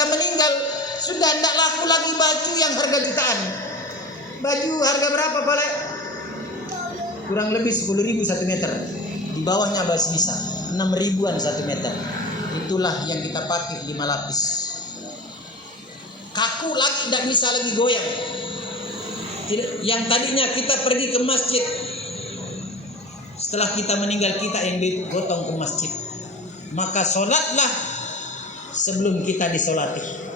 kita meninggal, sudah tidak laku lagi baju yang harga jutaan. Baju harga berapa boleh? Kurang lebih 10.000 1 meter. Di bawahnya masih bisa 6.000-an 1 meter. Itulah yang kita pakai 5 lapis. Kaku lagi, tidak bisa lagi goyang. Yang tadinya kita pergi ke masjid, setelah kita meninggal kita yang digotong ke masjid. Maka sholatlah sebelum kita disolati.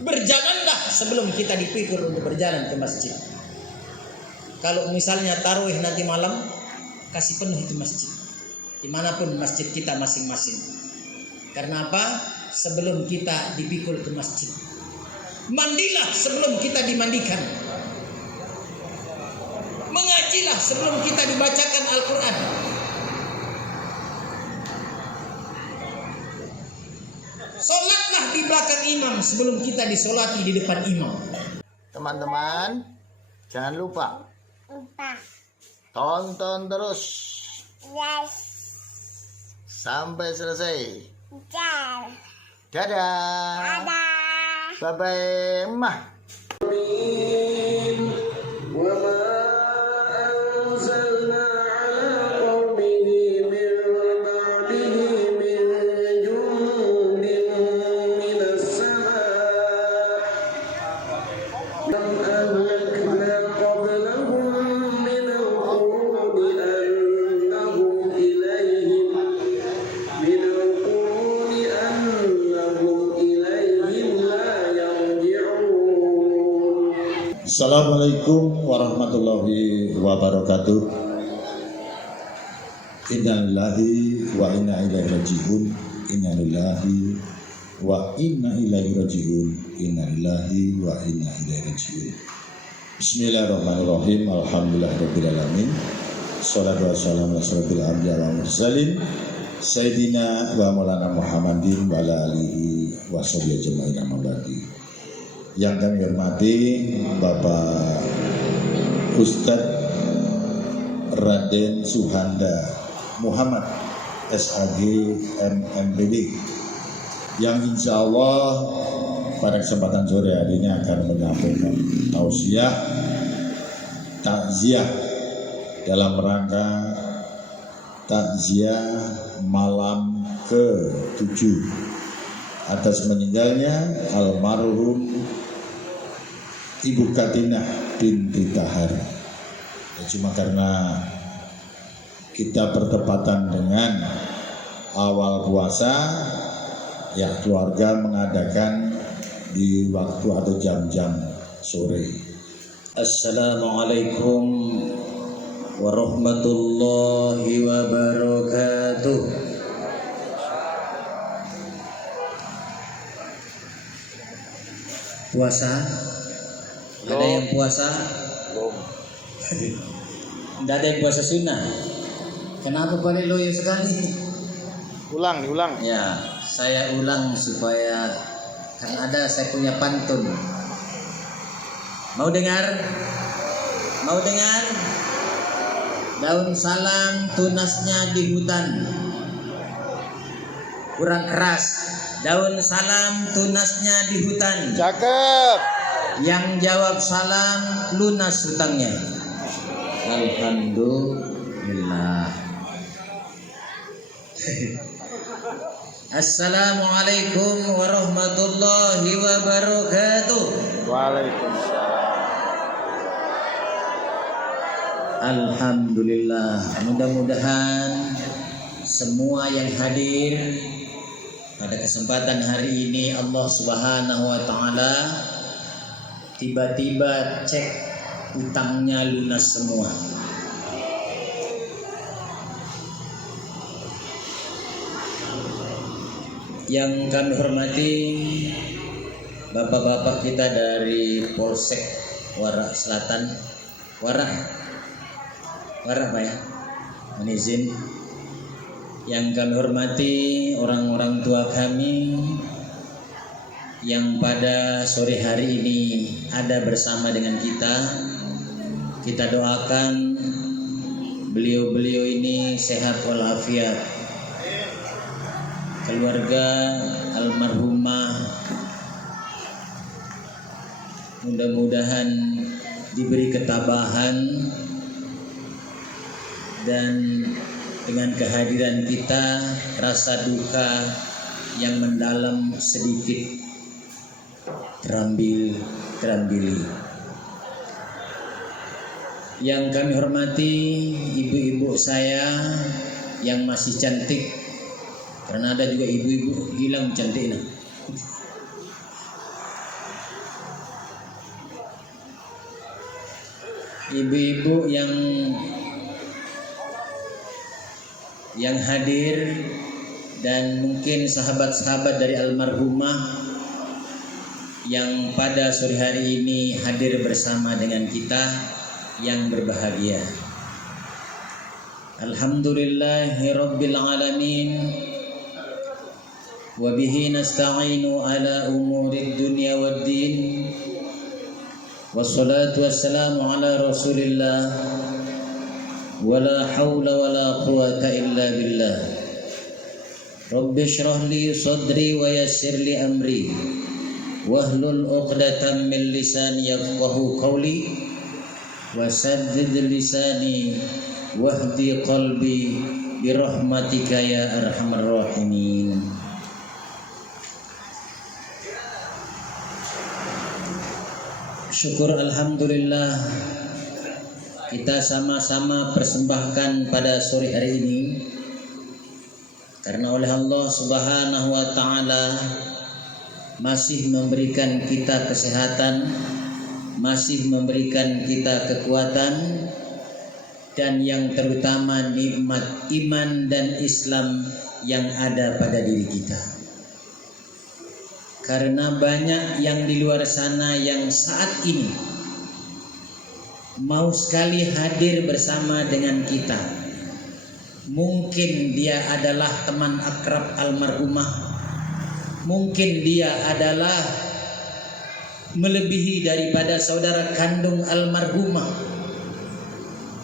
Berjalanlah sebelum kita dipikir untuk berjalan ke masjid. Kalau misalnya tarawih nanti malam, kasih penuh itu masjid. Dimanapun masjid kita masing-masing. Karena apa? Sebelum kita dipikul ke masjid. Mandilah sebelum kita dimandikan. Mengajilah sebelum kita dibacakan Al-Quran. Solatlah di belakang imam sebelum kita disolati di depan imam. Teman-teman, jangan lupa tonton terus sampai selesai. Dadah. Bye-bye, Mah. Assalamualaikum warahmatullahi wabarakatuh. Innalillahi wa inna ilaihi raji'un. Innalillahi wa inna ilaihi raji'un. Innalillahi wa inna ilaihi raji'un. Bismillahirrahmanirrahim. Alhamdulillahirabbil alamin. Shalatu wassalamu ala asyrofil anbiya'i wal mursalin Sayyidina wa maulana Muhammadin wa ala alihi wa sahbihi ajma'in amma ba'du. Yang kami hormati Bapak Ustadz Raden Suhanda Muhammad SAG MMPD, yang insya Allah pada kesempatan sore hari ini akan menyampaikan tausiah takziah dalam rangka takziah malam ke-7 atas meninggalnya almarhum Ibu Katina binti Tahar. Ya, cuma karena kita bertepatan dengan awal puasa, ya keluarga mengadakan di waktu atau jam-jam sore. Assalamualaikum warahmatullahi wabarakatuh. Puasa? Ada yang puasa? Belum. Tidak ada yang puasa sunnah. Kenapa pada loyo sekali? Diulang. Ya, saya ulang supaya kan ada saya punya pantun. Mau dengar? Daun salam tunasnya di hutan. Kurang keras. Daun salam tunasnya di hutan. Cakep. Yang jawab salam lunas hutangnya. Alhamdulillah. Assalamualaikum warahmatullahi wabarakatuh. Waalaikumsalam. Alhamdulillah. Mudah-mudahan semua yang hadir pada kesempatan hari ini Allah Subhanahu wa taala tiba-tiba cek utangnya lunas semua. Yang kami hormati bapak-bapak kita dari Polsek Warak Selatan, Warak Pak ya, mohon izin. Yang kami hormati orang-orang tua kami yang pada sore hari ini ada bersama dengan kita. Kita doakan beliau-beliau ini sehat walafiat. Keluarga almarhumah Mudah-mudahan diberi ketabahan dan dengan kehadiran kita rasa duka yang mendalam sedikit terambili. Yang kami hormati ibu-ibu saya yang masih cantik, karena ada juga ibu-ibu hilang cantiknya. Ibu-ibu yang hadir dan mungkin sahabat-sahabat dari almarhumah yang pada sore hari ini hadir bersama dengan kita yang berbahagia. Alhamdulillahirabbil alamin wa bihi nasta'inu ala umurid dunya waddin. Wassalatu wassalamu ala Rasulillah wala haula wala quwata illa billah. Rabbi shrah li sadri wa yassir li amri wahlul 'uqdatam min lisani yafqahu qawli wasaddid lisani wahdi qalbi birahmatika ya arhamar rahimin. Syukur alhamdulillah kita sama-sama persembahkan pada sore hari ini karena oleh Allah Subhanahu wa taala masih memberikan kita kesehatan, masih memberikan kita kekuatan, dan yang terutama nikmat iman dan Islam yang ada pada diri kita. Karena banyak yang di luar sana yang saat ini mau sekali hadir bersama dengan kita. Mungkin dia adalah teman akrab almarhumah, mungkin dia adalah melebihi daripada saudara kandung almarhumah,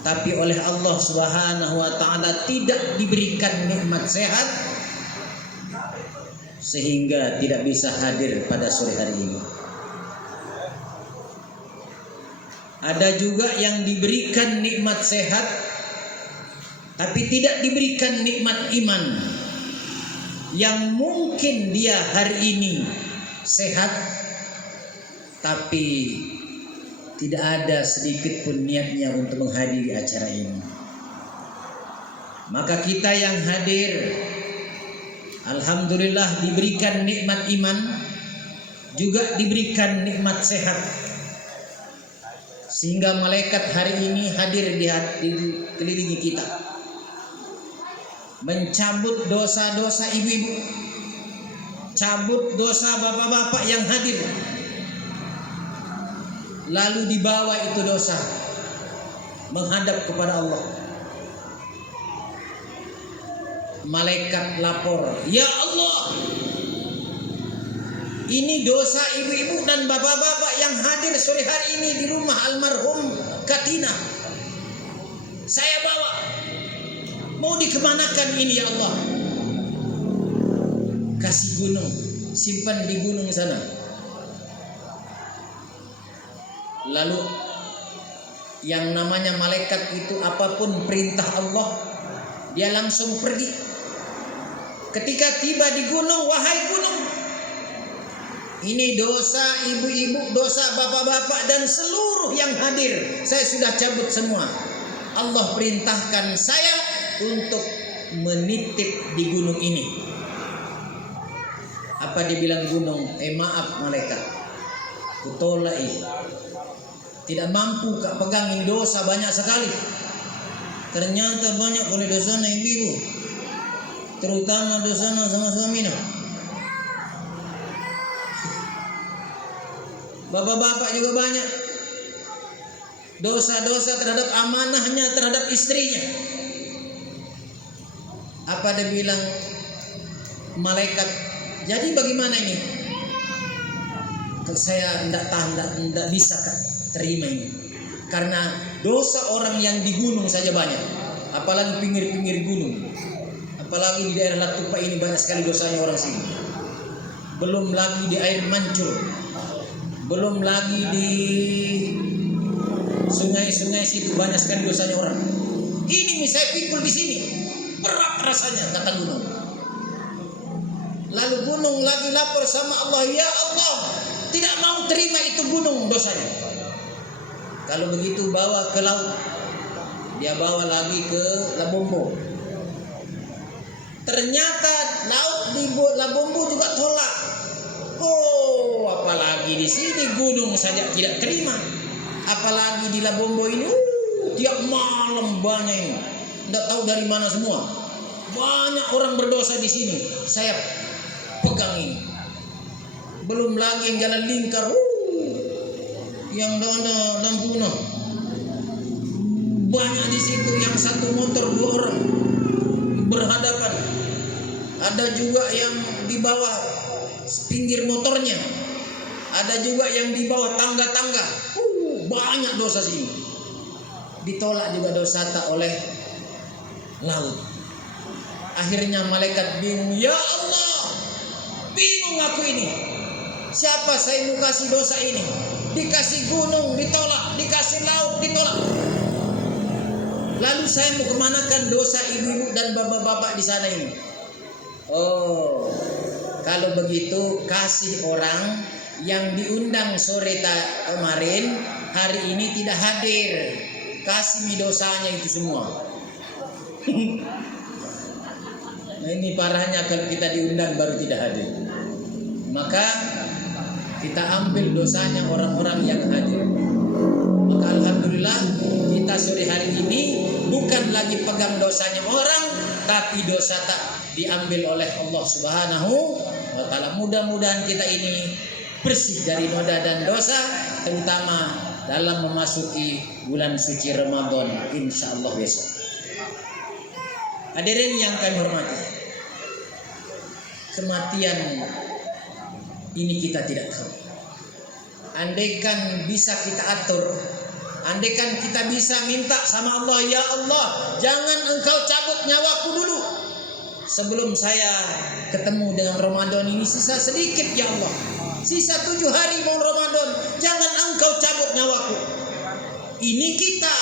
tapi oleh Allah Subhanahu wa taala tidak diberikan nikmat sehat sehingga tidak bisa hadir pada sore hari ini. Ada juga yang diberikan nikmat sehat tapi tidak diberikan nikmat iman, yang mungkin dia hari ini sehat tapi tidak ada sedikit pun niatnya untuk menghadiri acara ini. Maka kita yang hadir alhamdulillah diberikan nikmat iman, juga diberikan nikmat sehat, sehingga malaikat hari ini hadir di kelilingi kita, mencabut dosa-dosa ibu-ibu, cabut dosa bapak-bapak yang hadir, lalu dibawa itu dosa menghadap kepada Allah. Malaikat lapor, ya Allah, ini dosa ibu-ibu dan bapak-bapak yang hadir sore hari ini di rumah almarhum Katina. Saya bawa, mau dikemanakan ini ya Allah? Kasih gunung, simpan di gunung sana. Lalu yang namanya malaikat itu apapun perintah Allah, dia langsung pergi. Ketika tiba di gunung, wahai gunung, ini dosa ibu-ibu, dosa bapak-bapak dan seluruh yang hadir, saya sudah cabut semua. Allah perintahkan saya untuk menitip di gunung ini. Apa dibilang gunung? Maaf malaikat, kutolai, tidak mampu kak pegangin, dosa banyak sekali. Ternyata banyak oleh dosa ibu-ibu, terutama dosa sama suaminya. Bapak-bapak juga banyak dosa-dosa terhadap amanahnya, terhadap istrinya. Apa dia bilang malaikat? Jadi bagaimana ini? Saya tidak bisa terima ini, karena dosa orang yang di gunung saja banyak, apalagi pinggir-pinggir gunung, apalagi di daerah Latupa ini banyak sekali dosanya orang sini. Belum lagi di air mancur, Belum lagi di sungai-sungai situ banyak sekali dosanya orang. Ini saya pikul di sini, berat rasanya kata gunung. Lalu gunung lagi lapor sama Allah, ya Allah, tidak mau terima itu gunung dosanya. Kalau begitu bawa ke laut. Dia bawa lagi ke Labombo. Ternyata laut di Labombo juga tolak. Oh, apalagi di sini gunung saja tidak terima. Apalagi di Labombo ini, tiap malam banyak ini. Tidak tahu dari mana semua. Banyak orang berdosa di sini. Saya pegang ini. Belum lagi yang jalan lingkar, yang ada lampunya. Banyak di situ yang satu motor 2 orang berhadapan. Ada juga yang di bawah pinggir motornya. Ada juga yang di bawah tangga-tangga. Banyak dosa sini. Ditolak juga dosa tak oleh laut. Akhirnya malaikat bingung, ya Allah, bingung aku ini. Siapa saya mau kasih dosa ini? Dikasih gunung ditolak, dikasih laut ditolak. Lalu saya mau kemanakan dosa ibu-ibu dan bapak-bapak di sana ini? Oh, kalau begitu kasih orang yang diundang sore kemarin hari ini tidak hadir. Kasih dosanya itu semua. Nah, ini parahnya kalau kita diundang baru tidak hadir. Maka kita ambil dosanya orang-orang yang hadir. Maka alhamdulillah kita sore hari ini bukan lagi pegang dosanya orang, tapi dosa tak diambil oleh Allah Subhanahu wa taala. Mudah-mudahan kita ini bersih dari noda dan dosa, terutama dalam memasuki bulan suci Ramadan insyaallah besok. Hadirin yang kami hormati, kematian ini kita tidak tahu. Andaikan bisa kita atur, andaikan kita bisa minta sama Allah, ya Allah, jangan engkau cabut nyawaku dulu. Sebelum saya ketemu dengan Ramadan ini sisa sedikit, ya Allah. Sisa 7 hari mau Ramadan, jangan engkau cabut nyawaku. Ini kita.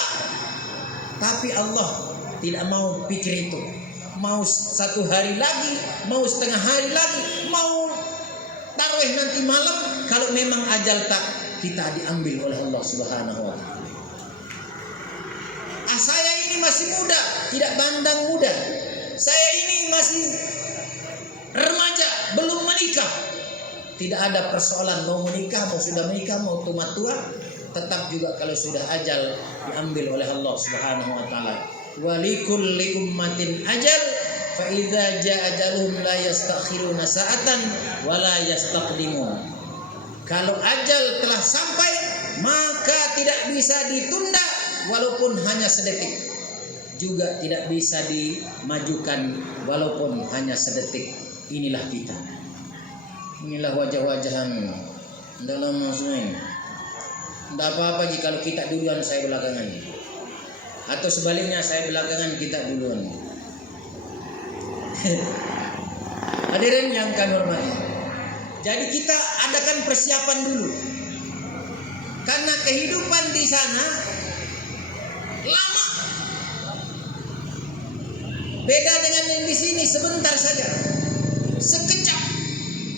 Tapi Allah tidak mau pikir itu. Mau 1 hari lagi, mau setengah hari lagi, mau tarawih nanti malam, kalau memang ajal tak kita diambil oleh Allah Subhanahu wa taala. Saya ini masih muda, tidak bandang muda. Saya ini masih remaja, belum menikah. Tidak ada persoalan mau menikah, mau sudah menikah, mau tua, tetap juga kalau sudah ajal diambil oleh Allah Subhanahu wa taala. Wa likulli ummatin ajal fa idza jaa ajaluhum la yastakhiruna sa'atan wa la yastaqdimun. Kalau ajal telah sampai maka tidak bisa ditunda walaupun hanya sedetik. Juga tidak bisa dimajukan walaupun hanya sedetik. Inilah kita. Inilah wajah-wajahan dalam maksudnya. Tidak apa-apa jika kalau kita duluan saya belakangan. Atau sebaliknya saya belakangan kita duluan. Hadirin yang kami hormati. Jadi kita adakan persiapan dulu. Karena kehidupan di sana lama. Beda dengan yang di sini sebentar saja. Sekejap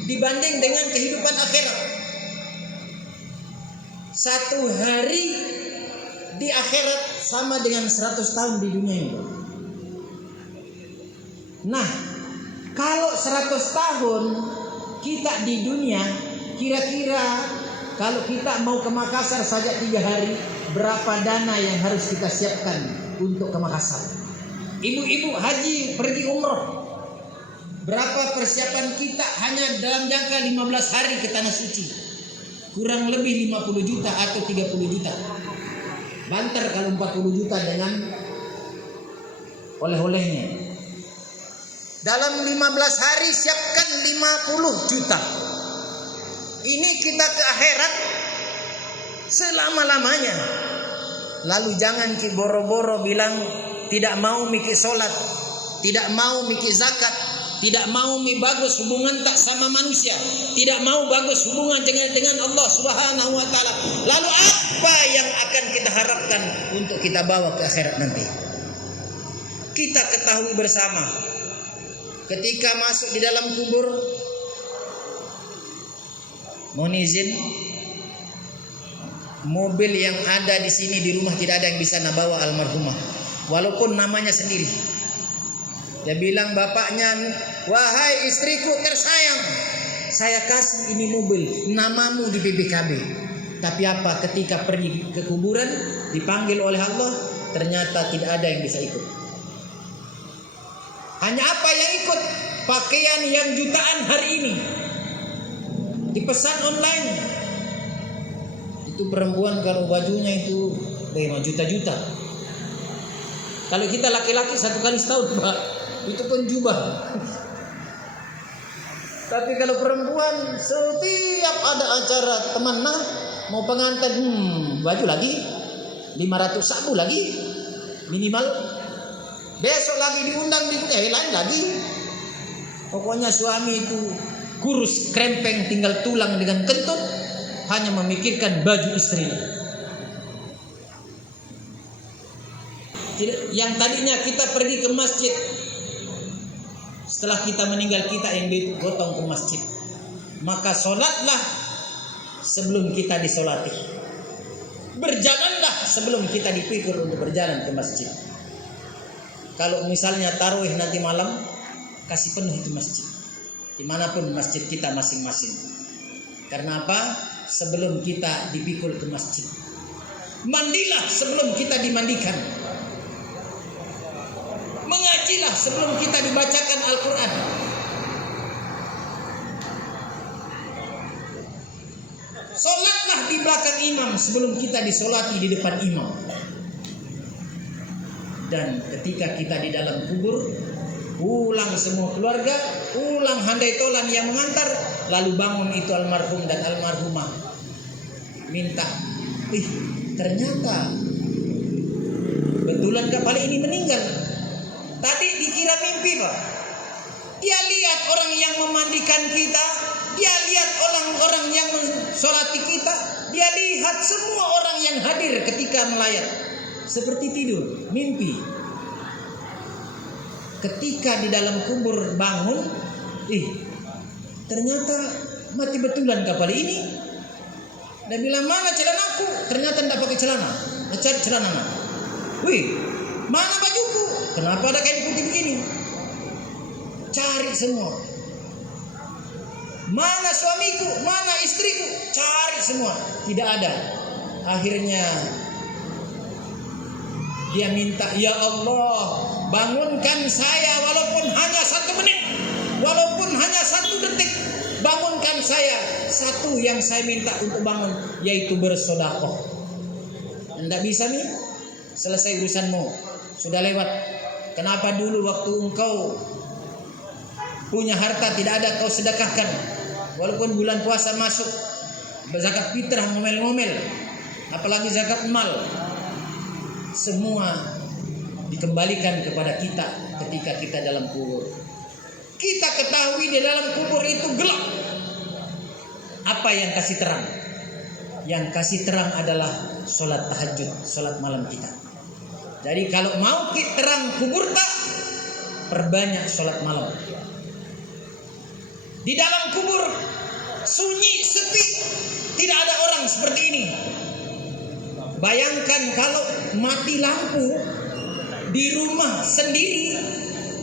dibanding dengan kehidupan akhirat. 1 hari di akhirat sama dengan 100 tahun di dunia ini. Nah, kalau 100 tahun kita di dunia, kira-kira kalau kita mau ke Makassar saja 3 hari, berapa dana yang harus kita siapkan untuk ke Makassar? Ibu-ibu haji pergi umroh, berapa persiapan kita hanya dalam jangka 15 hari ke Tanah Suci? Kurang lebih 50 juta atau 30 juta. Banter kalau 40 juta dengan oleh-olehnya. Dalam 15 hari siapkan 50 juta. Ini kita ke akhirat selama-lamanya. Lalu jangan boro-boro bilang tidak mau mikir sholat, tidak mau mikir zakat, tidak mau bagus hubungan tak sama manusia, tidak mau bagus hubungan dengan Allah Subhanahu wa taala. Lalu apa yang akan kita harapkan untuk kita bawa ke akhirat nanti? Kita ketahui bersama, ketika masuk di dalam kubur, mohon izin, mobil yang ada di sini di rumah tidak ada yang bisa nabawa almarhumah, walaupun namanya sendiri. Dia bilang bapaknya, wahai istriku tersayang, saya kasih ini mobil, namamu di BPKB. Tapi apa, ketika pergi ke kuburan dipanggil oleh Allah, ternyata tidak ada yang bisa ikut. Hanya apa yang ikut? Pakaian yang jutaan hari ini dipesan online. Itu perempuan kalau bajunya itu 5 juta-juta. Kalau kita laki-laki 1 kali setahun, Pak, itu pun jubah. Tapi kalau perempuan setiap ada acara teman mau pengantin, baju lagi 500 sabu lagi minimal. Besok lagi diundang lain lagi. Pokoknya suami itu kurus krempeng tinggal tulang dengan kentut, hanya memikirkan baju istrinya. Yang tadinya kita pergi ke masjid, setelah kita meninggal kita yang digotong ke masjid, maka sholatlah sebelum kita disolati, berjalanlah sebelum kita dipikul untuk berjalan ke masjid. Kalau misalnya tarawih nanti malam, kasih penuh itu masjid, dimanapun masjid kita masing-masing. Karena apa? Sebelum kita dipikul ke masjid, mandilah sebelum kita dimandikan, mengajilah sebelum kita dibacakan Al-Quran. Solatlah di belakang imam sebelum kita disolati di depan imam. Dan ketika kita di dalam kubur, pulang semua keluarga, pulang handai tolan yang mengantar, lalu bangun itu almarhum dan almarhumah, minta, ternyata betulan kepala ini meninggal. Tadi dikira mimpi, Pak. Dia lihat orang yang memandikan kita, dia lihat orang-orang yang mensolati kita, dia lihat semua orang yang hadir ketika melayat. Seperti tidur, mimpi. Ketika di dalam kubur bangun, ternyata mati betulan kapal ini. Dia bilang, mana celanaku? Ternyata tidak pakai celana. Dia cari celana. Mana bajuku? Kenapa ada kain putih begini? Cari semua. Mana suamiku? Mana istriku? Cari semua. Tidak ada. Akhirnya dia minta, ya Allah, bangunkan saya walaupun hanya 1 menit, walaupun hanya 1 detik. Bangunkan saya. Satu yang saya minta untuk bangun, yaitu bersedekah. Tidak bisa nih, selesai urusanmu, sudah lewat. Kenapa dulu waktu engkau punya harta tidak ada kau sedekahkan? Walaupun bulan puasa masuk, zakat fitrah ngomel-ngomel, apalagi zakat mal. Semua dikembalikan kepada kita ketika kita dalam kubur. Kita ketahui di dalam kubur itu gelap. Apa yang kasih terang? Yang kasih terang adalah sholat tahajud, sholat malam kita. Jadi kalau mau terang kubur tak, perbanyak sholat malam. Di dalam kubur sunyi, sepi, tidak ada orang seperti ini. Bayangkan kalau mati lampu di rumah sendiri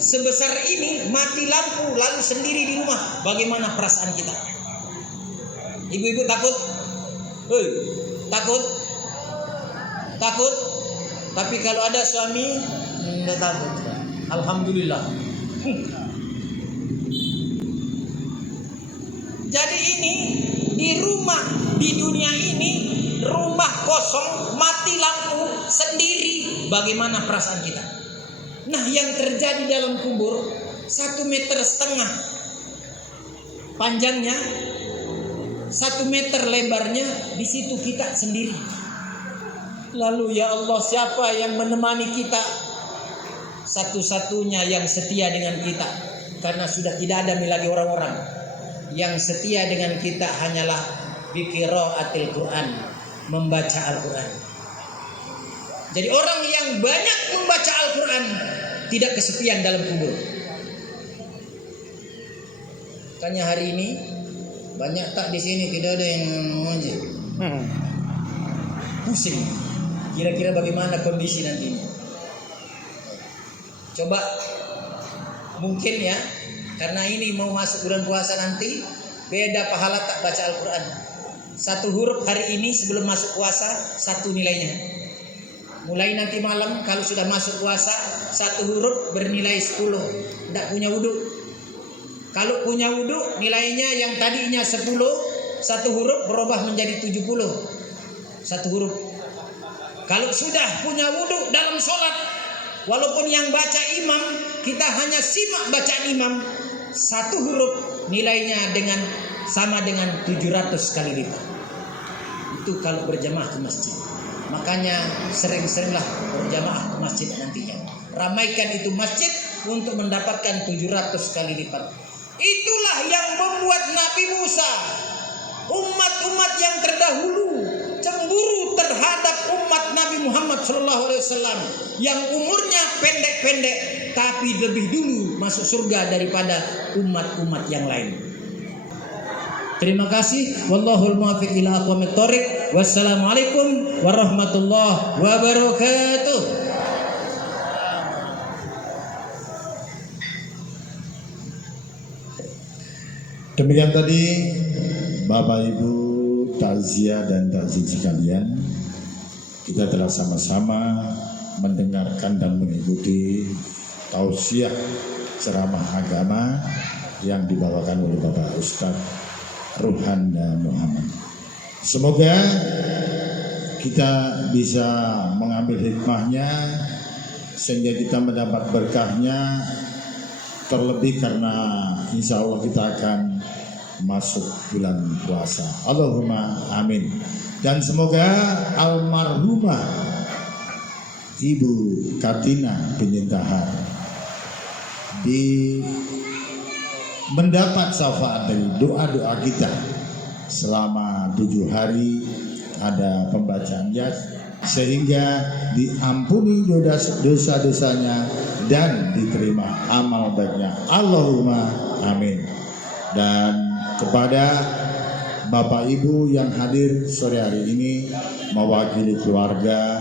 sebesar ini, mati lampu lalu sendiri di rumah, bagaimana perasaan kita? Ibu-ibu takut? Takut? Takut? Tapi kalau ada suami, tidak takut. Alhamdulillah. Jadi ini di rumah, di dunia ini, rumah kosong, mati lampu sendiri, bagaimana perasaan kita? Nah, yang terjadi dalam kubur 1,5 meter panjangnya, 1 meter lebarnya, di situ kita sendiri. Lalu ya Allah, siapa yang menemani kita? Satu-satunya yang setia dengan kita. karena sudah tidak ada lagi orang-orang yang setia dengan kita, hanyalah biqiraatil Quran, membaca Al-Quran. Jadi orang yang banyak membaca Al-Quran tidak kesepian dalam kubur. Makanya hari ini banyak tak di sini tidak ada yang mengaji. Pusing. Kira-kira bagaimana kondisi nantinya? Coba mungkin ya, karena ini mau masuk bulan puasa nanti, beda pahala tak baca Al-Quran. Satu huruf hari ini sebelum masuk puasa, satu nilainya. Mulai nanti malam kalau sudah masuk puasa, satu huruf bernilai 10. Tidak punya wudhu. Kalau punya wudhu, nilainya yang tadinya 10, satu huruf berubah menjadi 70. Satu huruf. Kalau sudah punya wudhu dalam sholat, walaupun yang baca imam, kita hanya simak bacaan imam, satu huruf nilainya sama dengan 700 kali lipat. Itu kalau berjamaah ke masjid. Makanya sering-seringlah berjamaah ke masjid nantinya. Ramaikan itu masjid untuk mendapatkan 700 kali lipat. Itulah yang membuat Nabi Musa, umat-umat yang terdahulu, cemburu terhadap umat Nabi Muhammad SAW yang umurnya pendek-pendek tapi lebih dulu masuk surga daripada umat-umat yang lain. Terima kasih. Wallahul muwaffiq ila aqwamit thoriq. Wassalamualaikum warahmatullahi wabarakatuh. Demikian tadi Bapak Ibu takziah dan takzim sekalian, kita telah sama-sama mendengarkan dan mengikuti tausiah ceramah agama yang dibawakan oleh Bapak Ustadz Ruhanda Muhammad. Semoga kita bisa mengambil hikmahnya sehingga kita mendapat berkahnya, terlebih karena insya Allah kita akan masuk bulan puasa. Allahumma amin. Dan semoga almarhumah Ibu Katina Penyintahar mendapat syafaat dari doa-doa kita selama 7 hari ada pembacaan yas, sehingga diampuni dosa-dosanya dan diterima amal baiknya. Allahumma amin. Dan kepada Bapak Ibu yang hadir sore hari ini mewakili keluarga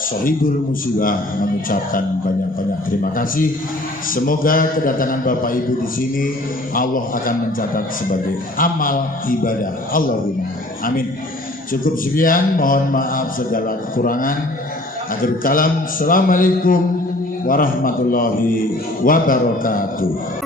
Sohibul Musibah mengucapkan banyak-banyak terima kasih. Semoga kedatangan Bapak Ibu di sini Allah akan mencatat sebagai amal ibadah. Allahumma amin. Cukup sekian, mohon maaf segala kekurangan. Akhir kalam, assalamualaikum warahmatullahi wabarakatuh.